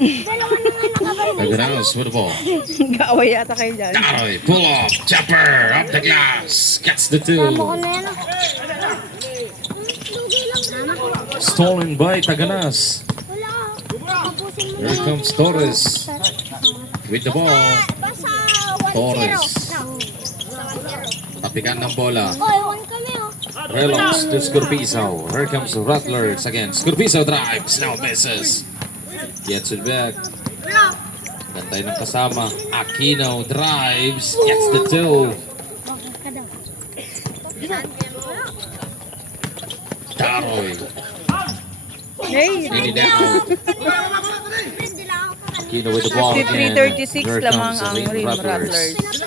Taganas with the ball. Gaway yata kayo dyan. Daroy, pull up, chopper, up the glass, gets the two. Stolen by Taganas. Here comes Torres with the ball. Torres. Tapikan ng bola. Relox to Scorpizo. Here comes Rattlers again. Scorpizo drives, now misses. Gets it back. Gantay ng kasama. Aquino drives, gets the two. Daroy. Hey, In and out. Aquino with the ball again. 53-36 Here lamang comes ang Rim Rim Rattlers. Rattlers.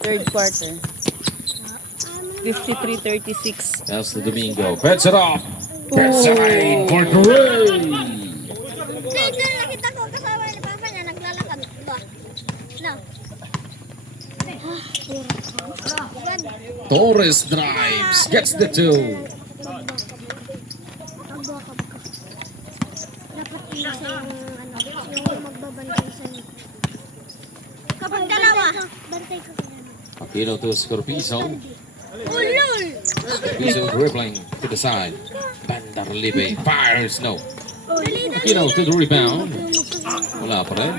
Third quarter. 53-36. That's the Domingo. Bets it off. Bets it in for Gray. Dito nakita ko kasama ni Papa niya naglalakad ba? No. Torres drives, gets the two. Dapat yung magbabantay sa kapag dalawa. Bantay ko kaya. Aquino to Scorpizo. Ulul! Scorpizo dribbling to the side. Bandarlibe fires, no. Aquino to the rebound. Wala pa rin.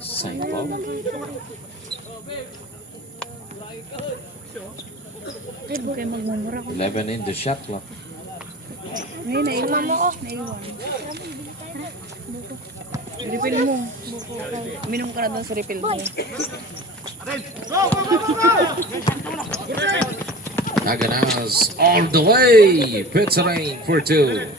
Sayang ball. Huwag kayo magmumura ko. 11 in the shot clock. Ngayon, naiwan. Naiwan. Refill mo. Minum ka na doon sa refill mo. Taganas all the way. Puts it in for two.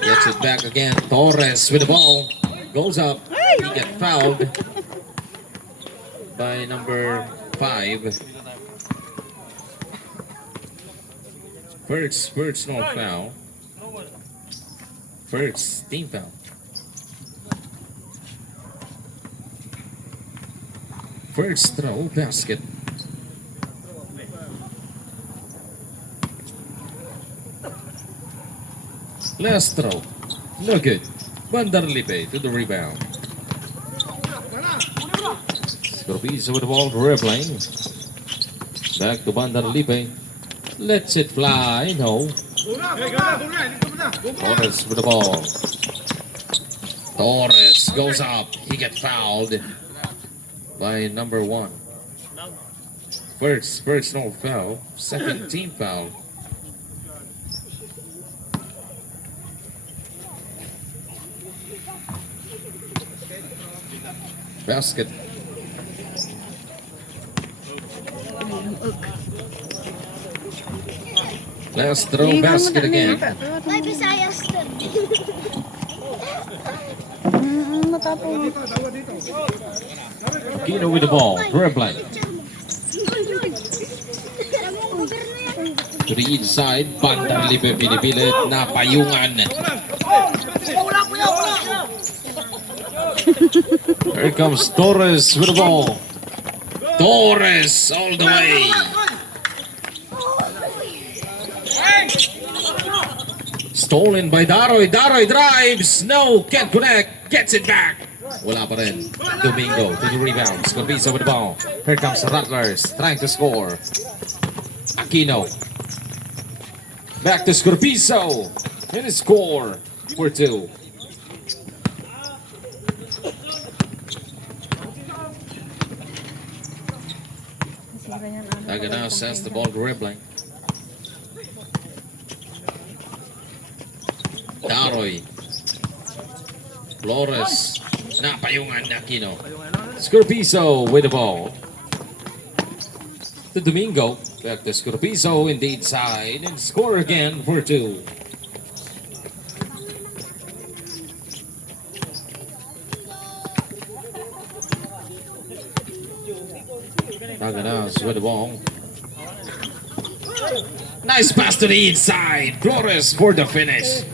Gets it back again. Torres with the ball. Goes up. He gets fouled by number 5. First no foul. First team foul. First throw basket. Last throw. No good. Bandarlipe to the rebound. Scorpizo with the ball dribbling. Back to Bandarlipe. Lets it fly. No. Torres with the ball. Torres goes up. He gets fouled by number 1. First no foul. Second team foul. Basket. Last throw basket again. May Visayas doon. Matapong. Aquino with the ball. Dribbling. To the inside. Bandarlipe pinipilit. Napayungan. Here comes Torres with the ball. Torres all the way. Stolen by Daroy. Daroy drives. No, can't connect. Gets it back. Wala pa rin. Domingo to the rebound. Scorpizo with the ball. Here comes Rattlers trying to score. Aquino. Back to Scorpizo. And a score for 2. Taganas has the ball dribbling. Daroy. Flores. Napayungan na Aquino. Scorpizo with the ball. To Domingo. Back to Scorpizo in the inside and score again for 2. Taganas with the ball. Nice pass to the inside. Flores for the finish.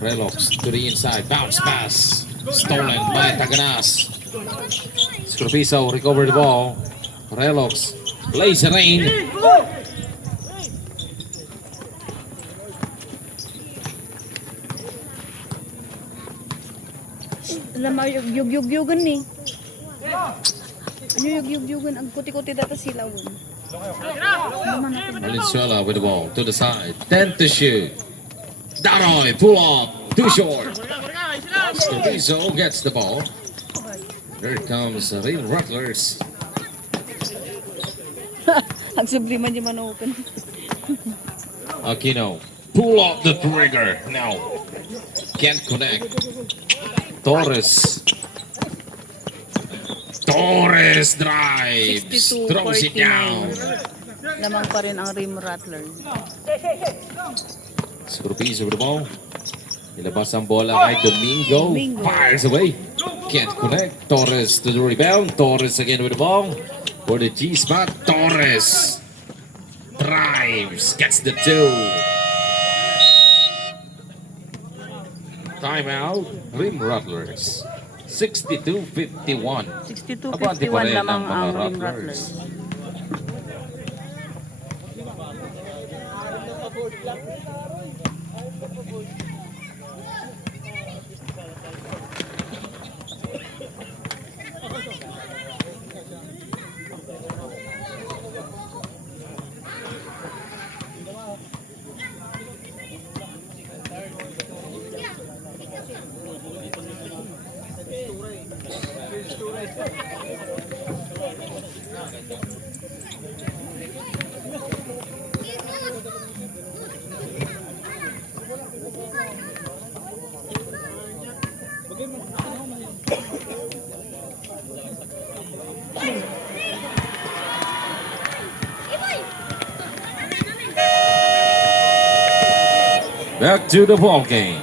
Relox to the inside. Bounce pass. Stolen by Taganas. Scorpiso recover the ball. Relox plays the rain. Alam mo, yug-yug-yugan ni. Ano yug-yug-yugan? Ang kuti-kuti data sila. Valenzuela with the ball to the side. 10 to shoot. Daroy pull up. Too short. Scorpiso gets the ball. There comes Real Rattlers. Ang subliman di man open. Aquino pull up the trigger. Now can't connect. Torres. Torres drives. Throws it down. Lamang pa rin ang Rim Rattler. Scorpiso with the ball. Nilabas ang bola kay Domingo. Domingo. Fires away. Can't connect. Torres to the rebound. Torres again with the ball. For the G-spot. Torres drives. Gets the 2. Timeout. Rim Rattlers. 62-51. 62-51 Abante pa rin lamang ang mga ang Rim Rattlers. Rattler. Back to the ball game.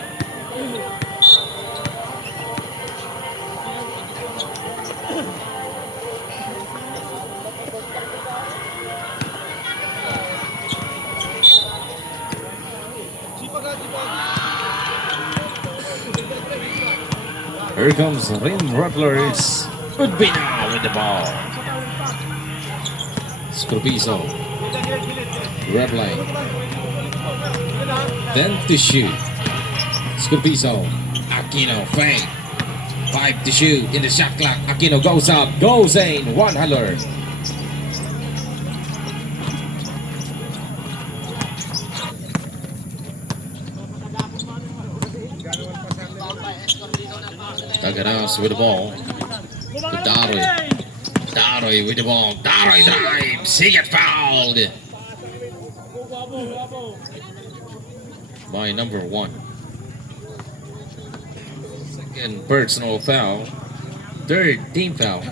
Here comes Rim Rattlers. Urbina with the ball. Scorpiso. Red line. 10 to shoot. Scorpiso. Aquino fake. 5 to shoot in the shot clock. Aquino goes up. Goes in. 100. Taganas with the ball. To Daroy. Daroy with the ball. Daroy drives. He gets fouled by number 1. Second personal foul. Third team foul.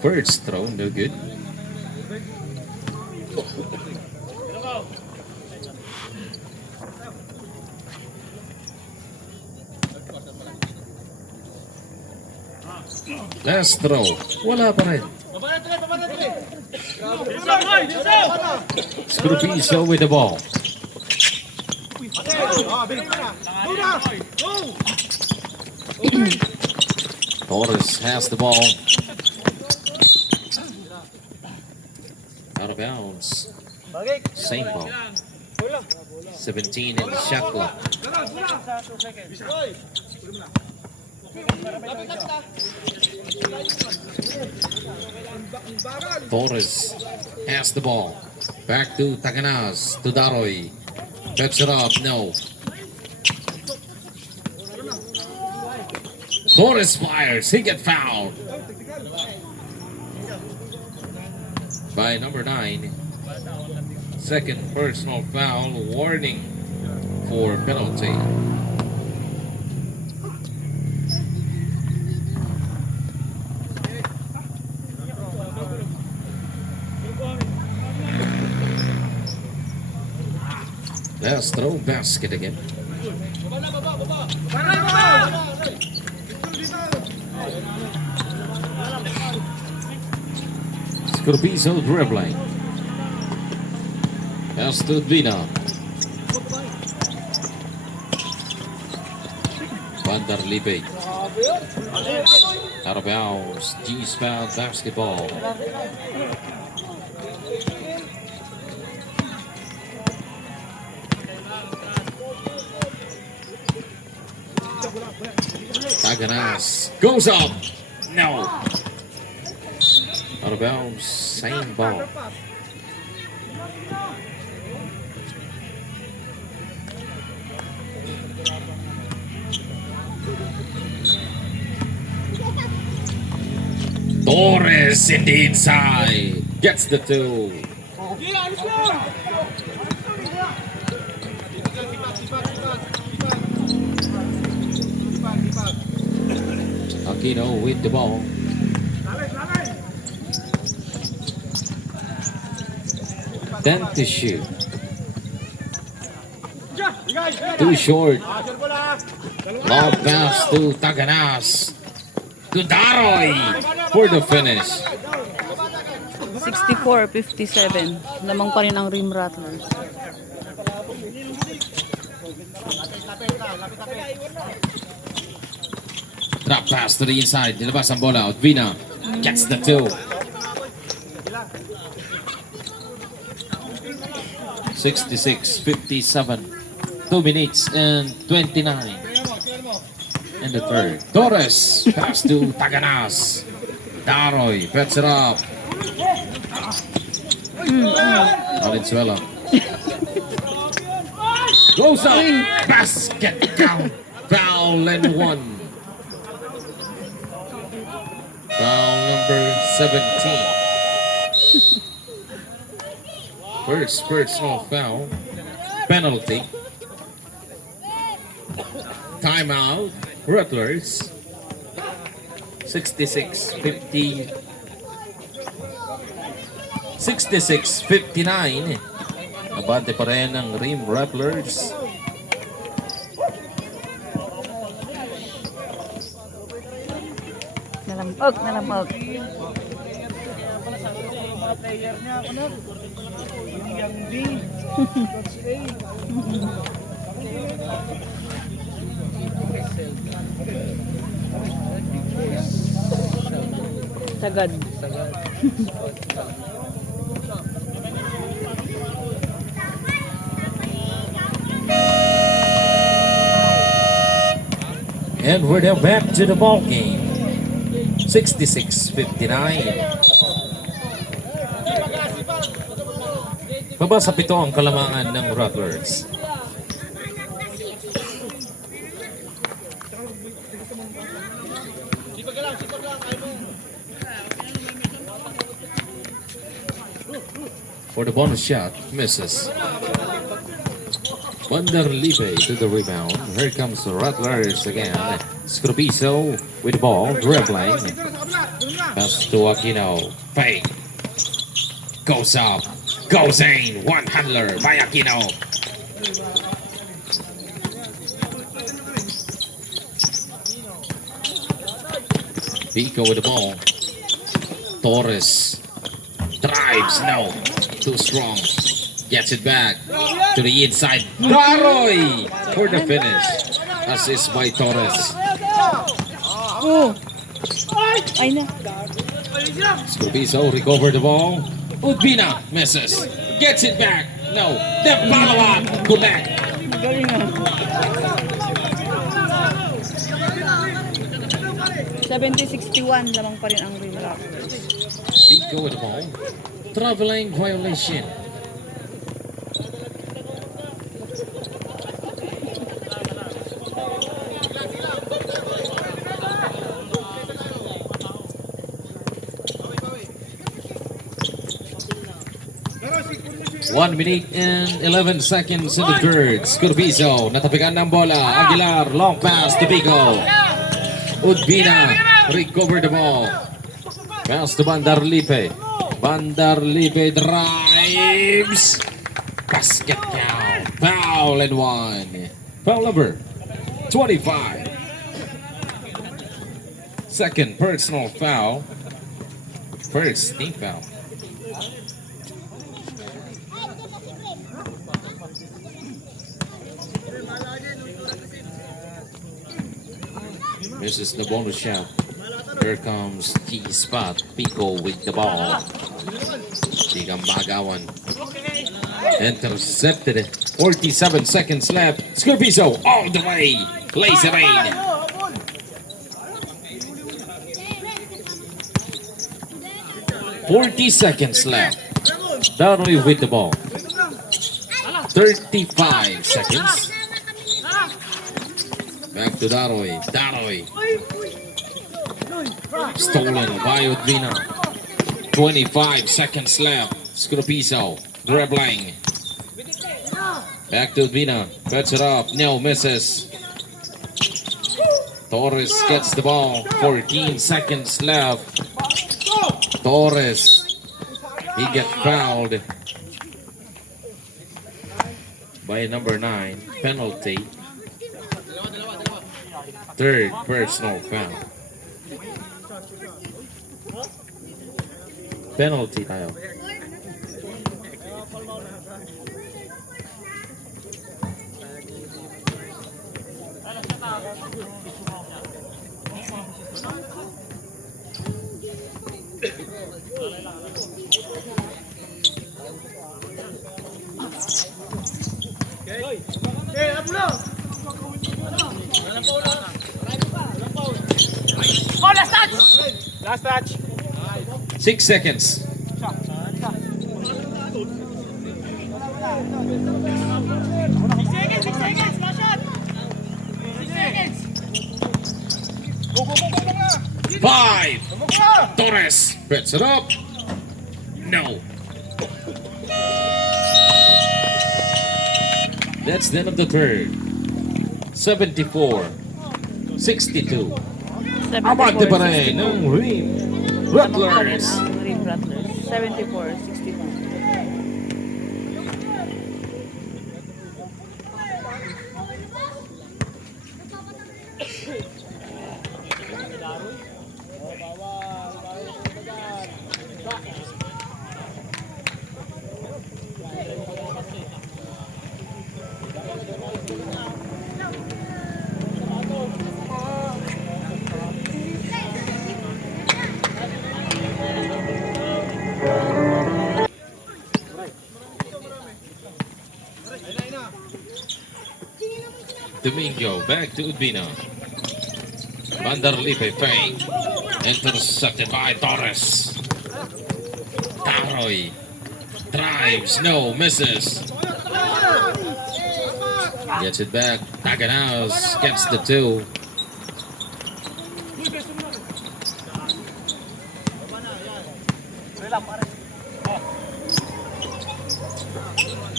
First throw, no good. Last throw. Wala pa rin. Scorpiso with the ball. Torres has the ball. Out of bounds. Same ball. 17 in the shot clock. Torres has the ball. Back to Taganas. To Daroy. Peps it up. No. Torres fires. He get fouled by number 9. Second personal foul. Warning for penalty. Last throw basket again. Scorpiso dribbling. Pass to Dina. Vanderlipe. Out of bounds. G-Spout basketball. Taganas goes up. No. Out of bounds. Same ball. Torres in the inside. Gets the two. Aquino with the ball. Then to shoot. Too short. Long pass to Taganas. To Daroy for the finish. 64-57. Lamang pa rin ang Rim Rattlers. Drop pass to the inside. Nilabas ang bola. Otvina gets the two. 66-57. 2 minutes and 29 in the third. Torres pass to Taganas. Daroy puts it up. Valenzuela goes up. Basket count. Foul and one. Foul number 17. First personal foul. Penalty. Timeout. Rattlers. 66-50. 66-59. Abante pa rin ang Rim Rattlers. Nalamog. Sagad. And we're now back to the ball game. 66-59. Baba sa 7 ang kalamangan ng Rattlers. For the bonus shot, misses. Vanderlipe to the rebound. Here comes the Rattlers again. Scropiso with the ball, dribbling. Pass to Aquino. Fake. Goes up. Goes in. One handler by Aquino. Pico with the ball. Torres. Drives. No. Too strong. Gets it back to the inside. Daroy for the finish. Assist by Torres. Oh. Ay na. Scropiso recover the ball. Udbina misses. Gets it back. No. The follow-up. Connect. Galing ah. 70-61 lamang pa rin ang Rim Rattlers. Pico with the ball. Traveling violation. One minute and 11 seconds in the third. Scurbizo, natapikan ng bola. Aguilar, long pass to Pico. Udbina, recover the ball. Pass to Vanderlipe. Vanderlipe drives. Basket count. Foul and one. Foul number 25. Second personal foul. First team foul. Misses the bonus shot. Here comes key spot. Pico with the ball. Di kang magawan. Intercepted. 47 seconds left. Scorpiso all the way. Lazy rain. 40 seconds left. Daroy with the ball. 35 seconds. Back to Daroy. Daroy. Stolen by Udvina. 25 seconds left. Scorpiso dribbling. Back to Udvina. Puts it up. No, misses. Torres gets the ball. 14 seconds left. Torres. He gets fouled by number 9. Penalty. Third personal foul. Penalty tayo. Oh, last touch! Last touch. 6 seconds. 6 seconds, 6 seconds, last shot. 6 seconds. Go, go, go, go, go. 5. Go, go. Torres puts it up. No. That's the end of the third. 74. 62. Abante pa rin ng Rim Rattlers. Ang Rim Rattlers. 74-62. Domingo back to Udvina. Vanderlipe fake. Intercepted by Torres. Taroy drives, no, misses. Gets it back. Taganhouse gets the 2.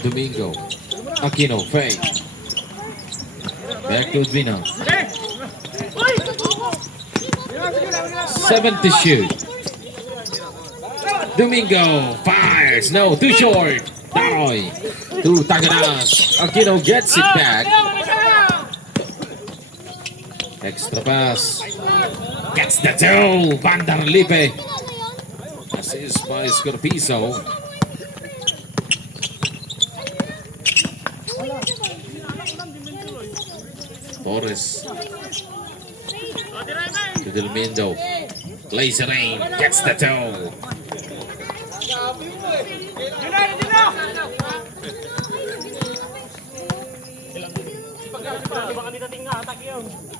Domingo. Aquino fake. Back to Udvina. 7 to shoot. Domingo fires. No, too short. Taroy to Taganas. Aquino gets it back. Extra pass. Gets the 2. Vanderlipe. Assist by Scorpiso. Torres to Delmindo. Lazy rain. Gets the 2.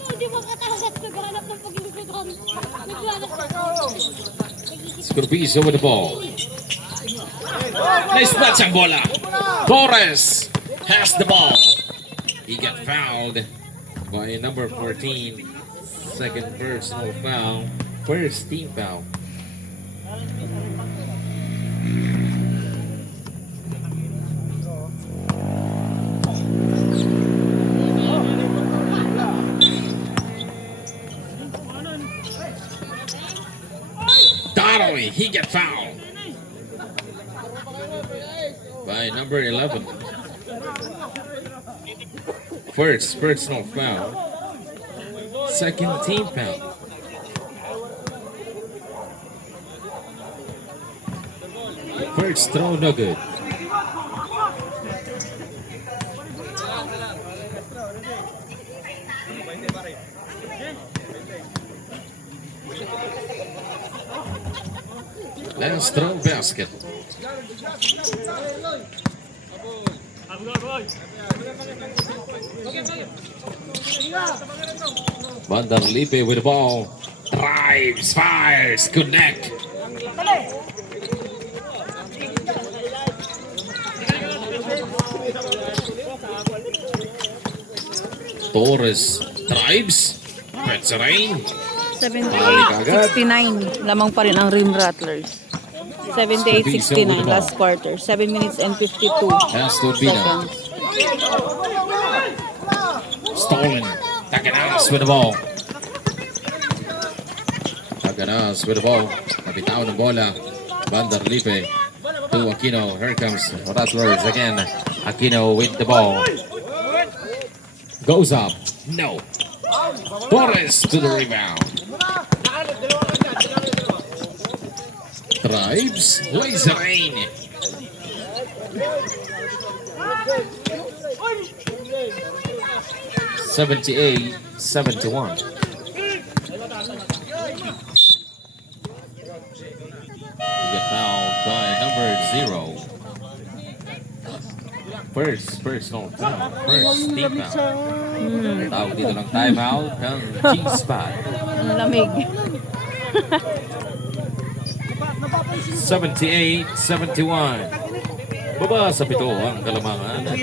Hindi makatakas. Naghanap ng pag-ilusutan. Scorpiso with the ball. Nice touch ang bola. Torres has the ball. He got fouled by number 14. Second personal foul. First team foul. Daroy, he got fouled by number 11. First personal foul. Second team foul. First throw no good. Let's throw basket. Vanderlipe with the ball. Drives, fires, connect. Torres drives. That's rain. 78-69. Lamang pa rin ang Rim Rattlers. 78-69 last quarter. 7 minutes and 52 Has to be now. seconds. Stolen. Taganas with the ball. Taganas with the ball. Kapitaw ng bola. Vanderlipe to Aquino. Here comes Rattlers again. Aquino with the ball. Goes up. No. Torres to the rebound. Drives. Lays it in. Seventy-eight, 71. We get fouled by number 0. First personal foul. First team foul. Tawag dito ng timeout ng G-Spot. Ang lamig. 78-71. Baba sa pito ang kalamangan ng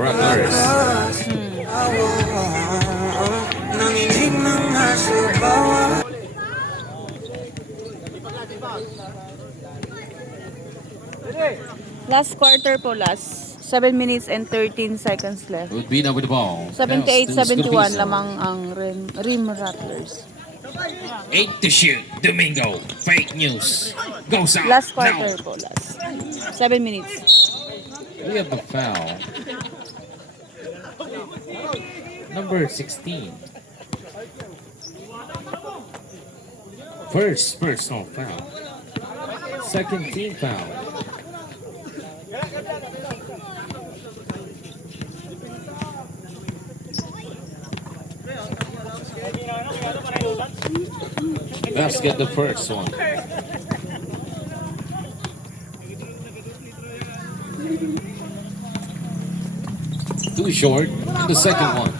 Rattlers. Nanginig ng aso bawat Last quarter po, last. 7 minutes and 13 seconds left. Udbina with the ball. 78-71 lamang ang Rim Rattlers. 8 to shoot. Domingo. Fake news. Goes out. Last quarter No. po, last. 7 minutes. We have a foul. Number 16. First personal foul. Second team foul. Basket the first one. Too short. The second one.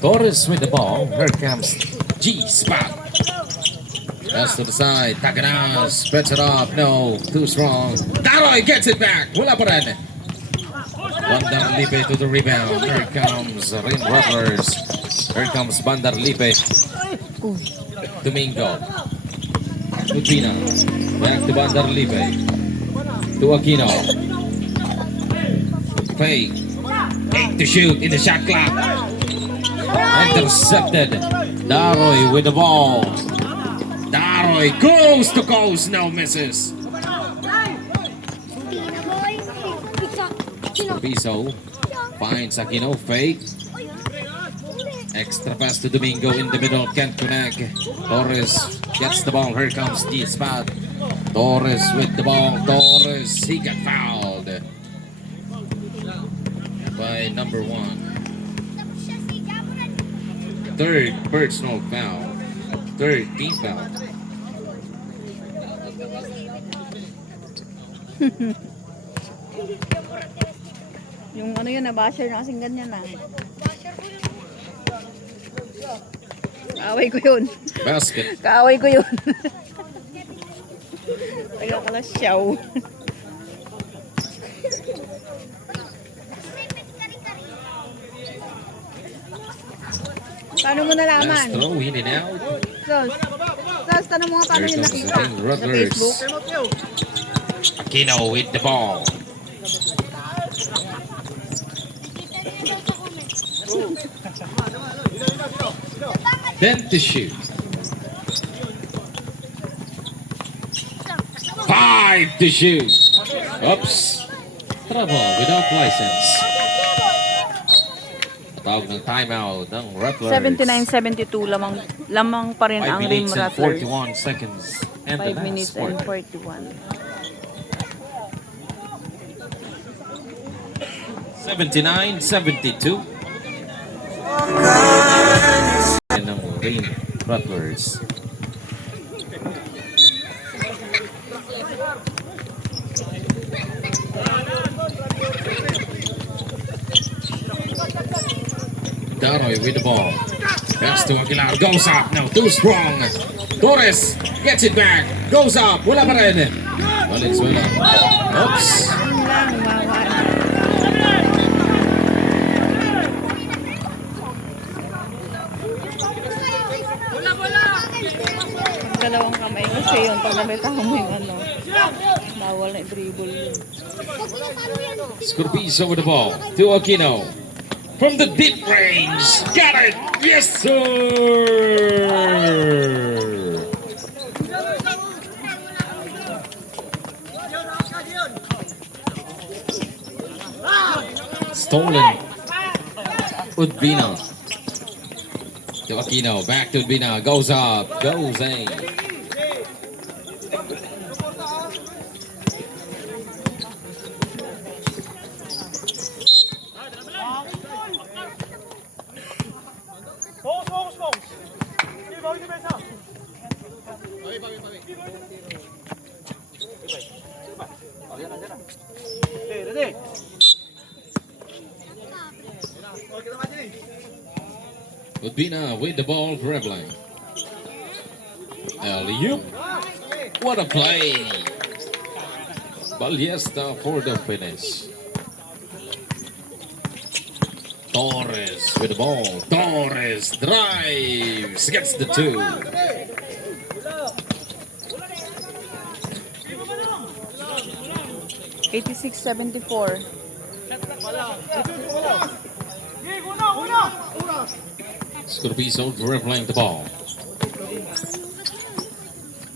Torres with the ball. Here comes G-Spot. Pass to the side. Taganas. Spreads it off. No. Too strong. Daroy gets it back. Wala pa rin. Vanderlipe to the rebound. Here comes Rim Rattlers. Here comes Vanderlipe. Domingo. Udbina. Back to Vanderlipe. To Aquino. Fake. 8 to shoot in the shot clock. Intercepted. Daroy with the ball. Daroy goes to coast. No misses. Piso finds Aquino. Fake. Extra pass to Domingo in the middle. Can't connect. Torres gets the ball. Here comes G-Spot. Torres with the ball. Torres. He got fouled by number 1. Third personal foul. Third team foul. Yung ano yun, basher na kasing ganyan na. Kaaway ko yun. Basket. Kaaway ko yun. Taga pala siyaw. Paano mo nalaman? Last throw in and out. Sos, tanong mo nga paano Here yun comes nakita? the Sa Rattlers. Facebook? Aquino with the ball. Then to shoot. 5 to shoot. Oops. Trouble without license. Tawag ng timeout ng Rattlers. 79-72 lamang pa rin 5 ang Rim minutes and Rattlers. 41 seconds. And 5 the minutes last and quarter. 41. 79-72. And ng rain. Rattlers. Daroy with the ball. Pass to Aguilar. Goes up. Now too strong. Torres gets it back. Goes up. Wala pa rin. Valenzuela. Oops. Yun lang, wawa. Dalawang kamay kasi yun. Pag nabitahan mo yung ano, bawal na dribble yun. Scorpizo with the ball. To Aquino. From the deep range. Got it. Yes, sir. Stolen. Udbina. To Aquino. Back to Udbina. Goes up. Goes in. Focus, focus, focus. Sige, bawal yung depensa. Okay, ready? Udbina with the ball dribbling. Alley-oop. What a play. Ballesta for the finish. Torres with the ball. Torres drives. Gets the two. $86.74. Sige, una, una! Scorpizo dribbling the ball.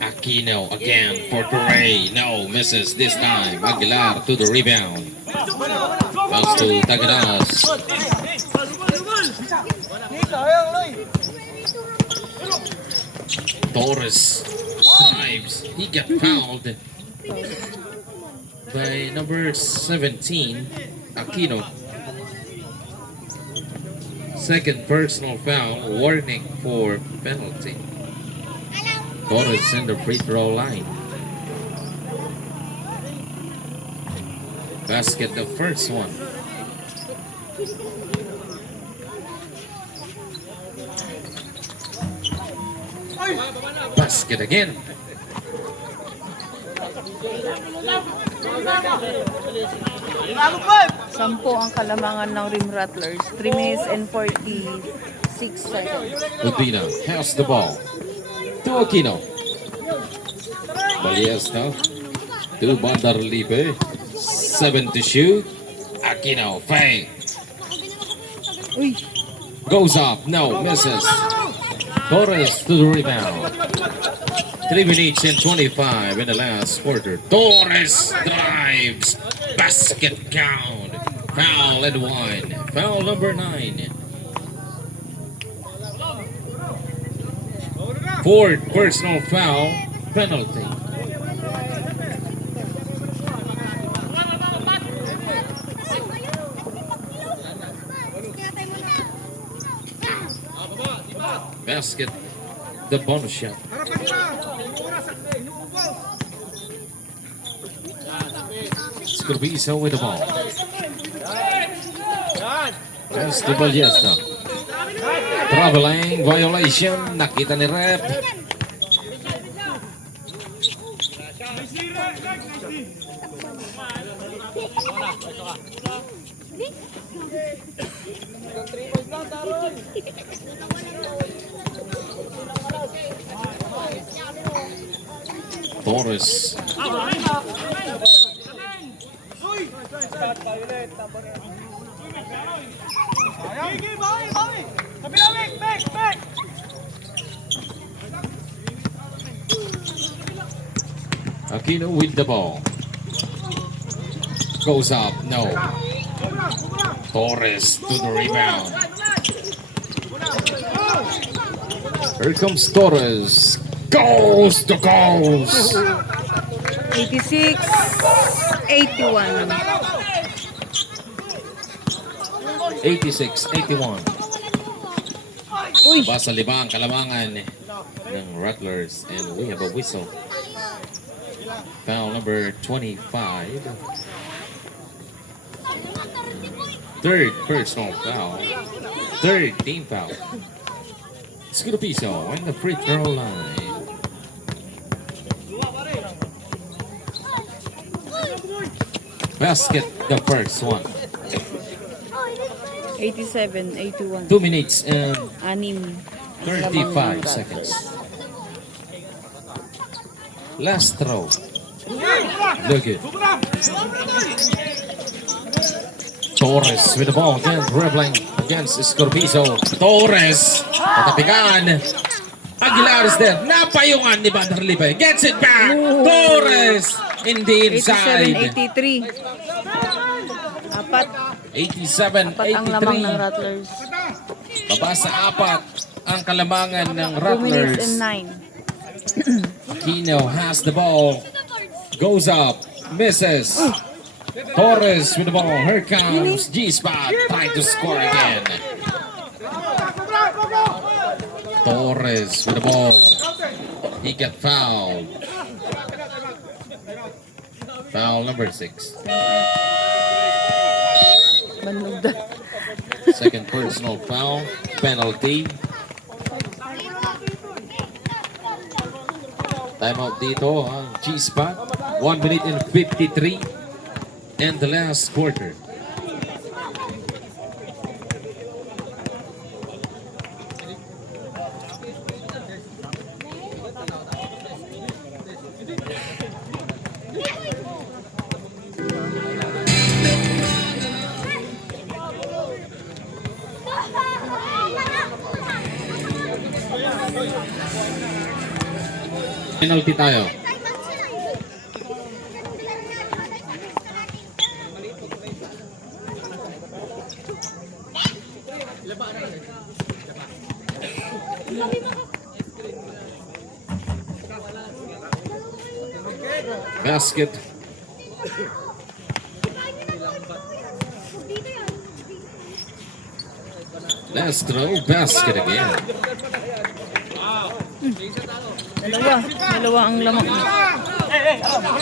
Aquino again for Correa. No, misses this time. Aguilar to the rebound. Pass to Tagadas. Torres drives. He got fouled by number 17, Aquino. Second personal foul, warning for penalty. Torres in the free throw line. Basket, the first one. Basket again. Sampo ang kalamangan ng Rim Rattlers. 3 minutes and 46 seconds. Udbina has the ball. To Aquino. Ballesta. To Bandarlipe. 7 to shoot. Aquino fake. Uy, Goes up. No, misses. Torres to the rebound. 3 minutes and 25 in the last quarter. Torres drives. Basket count. Foul and 1. Foul number 9. Fourth personal foul penalty. Basket, the bonus shot. Scorpizo with the ball. Pass to Ballesta. Traveling, violation. Nakita ni rep. Torres. Sige, bawi, bawi! Kabila, back, back, back! Aquino with the ball. Goes up, no. Torres to the rebound. Here comes Torres. Goes to goals. 86, 81. 86-81. Uy, Basa libang kalamangan. ng Rattlers, and we have a whistle. Foul number 25. Third personal foul. Third team foul. Scudopiso on the free throw line. Basket, the first one. 87, 81. 2 minutes and Anim. 35 seconds. Last throw. Look it. Torres with the ball again, dribbling against Scorpizo. Torres, katapikan. Aguilar is there. Napayungan ni Vanderlipe. Gets it back. Torres in the 87, inside. 83. Apat. 87, Apat ang lamang ng 83. Rattlers. Baba sa apat ang kalamangan ng 2 minutes and Rattlers. 9. Aquino has the ball. Goes up. Misses. Torres with the ball. Here comes G-Spot. Trying to score again. Torres with the ball. He got fouled. Foul number 6. Banugda. Second personal foul. Penalty. Timeout dito ang G-Spot. 1 minute and 53 in the last quarter. Penalty tayo. Basket. Let's throw basket again. Dalawa ang lamang.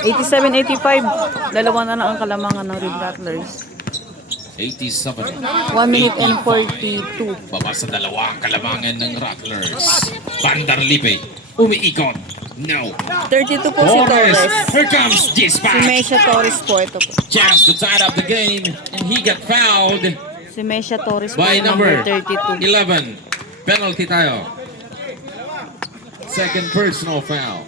87, 85. Dalawa na lang ang kalamangan ng Red Rattlers. 87. 1 minute and 42. Baba sa dalawa ang kalamangan ng Rattlers. Vanderlipe. Umiikot. No. 32 po si Torres. Torres. Here comes Si G-Spot. Mesha Torres po. Ito po. Chance to tie up the game. And he got fouled Si Mesha Torres po. by number 32. 11. Penalty tayo. Second personal foul.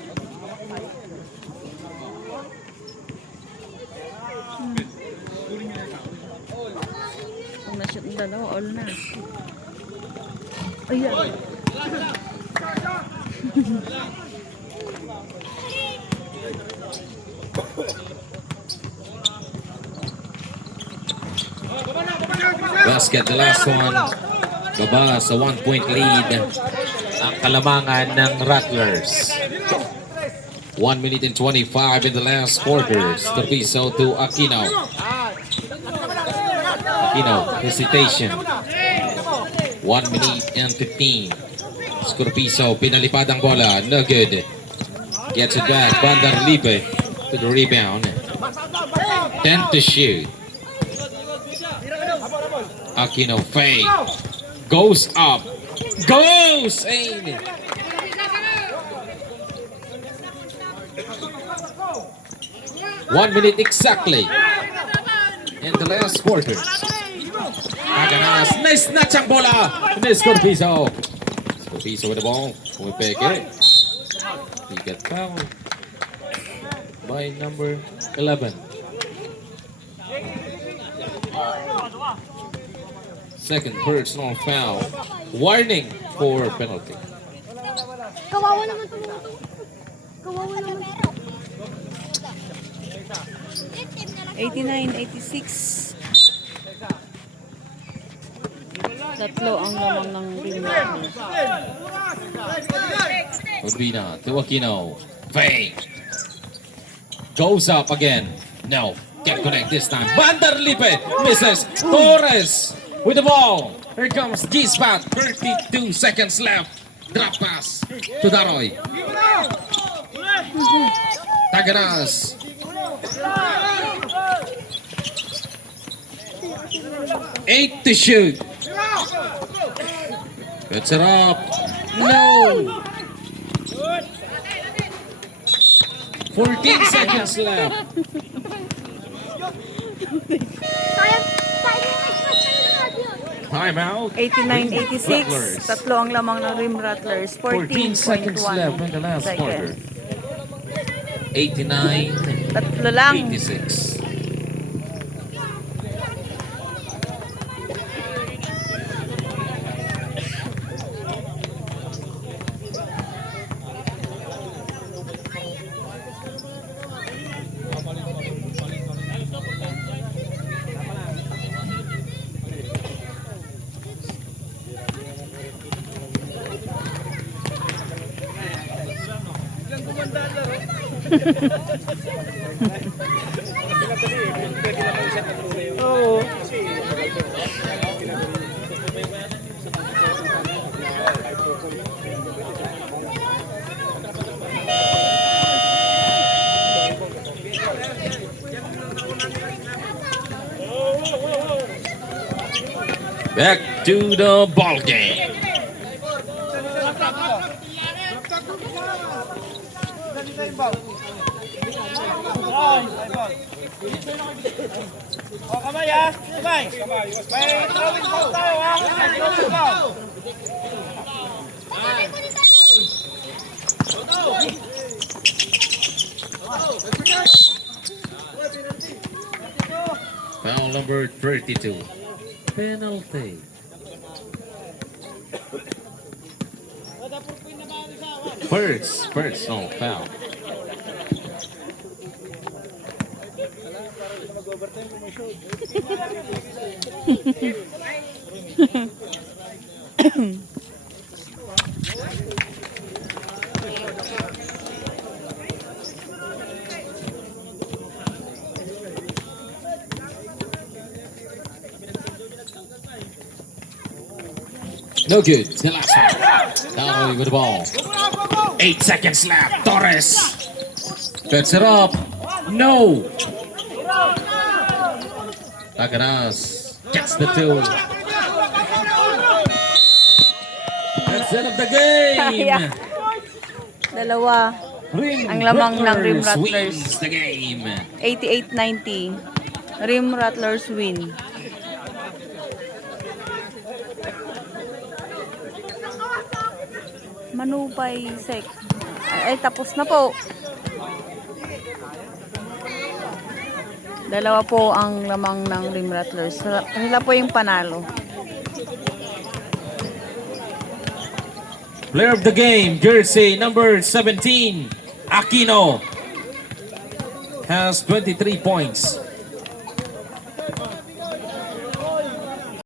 Kung na-shoot ng dalawa, all na. Ayan. Basket, the last one. Baba sa 1-point lead ang kalamangan ng Rattlers. 1 minute and 25 in the last quarter. Scorpizo to Aquino. Aquino, hesitation. 1 minute and 15. Scorpizo, pinalipad ang bola. No good. Gets it back. Vanderlipe to the rebound. 10 to shoot. Aquino fake. Goes up. Goes in. One minute exactly in the last quarter. Aganas. Nice snatch ang bola. Nice Scorpizo. Scorpizo with the ball. Pumipeke. He got fouled by number 11. Second personal foul. Warning for penalty. Kawawa naman ito. Kawawa naman. 89, 86. Tatlo ang lamang ng Red Rattlers. Urbina to Aquino. Fake. Goes up again. No. Can't connect this time. Vanderlipe misses. Torres with the ball. Here comes G-Spot. 32 seconds left Drop pass to Daroy. Taganas. 8 to shoot. Puts it up. No. 14 seconds left. Timeout. 89-86. Rattlers. Tatlo ang lamang ng Rim Rattlers. 14 seconds left in the last quarter. seconds. 89, Tatlo lang. 86. Oo. Back to the ball game. O, kamay ha. Kamay. May throwing ball tayo ha. May throwing ball. Foul number 32. Penalty. First personal foul. No good. The last one. Daroy with the ball. 8 seconds left. Torres. Puts it up. No. Taganas gets the two. That's the end of the game. Yeah. Dalawa. Rim Ang lamang ng Rim Rattlers. wins the game. 88-90. Rim Rattlers win. Manupay sek. Ay, tapos na po. Dalawa po ang lamang ng Rim Rattlers. Sila po yung panalo. Player of the game, jersey number 17, Aquino, has 23 points.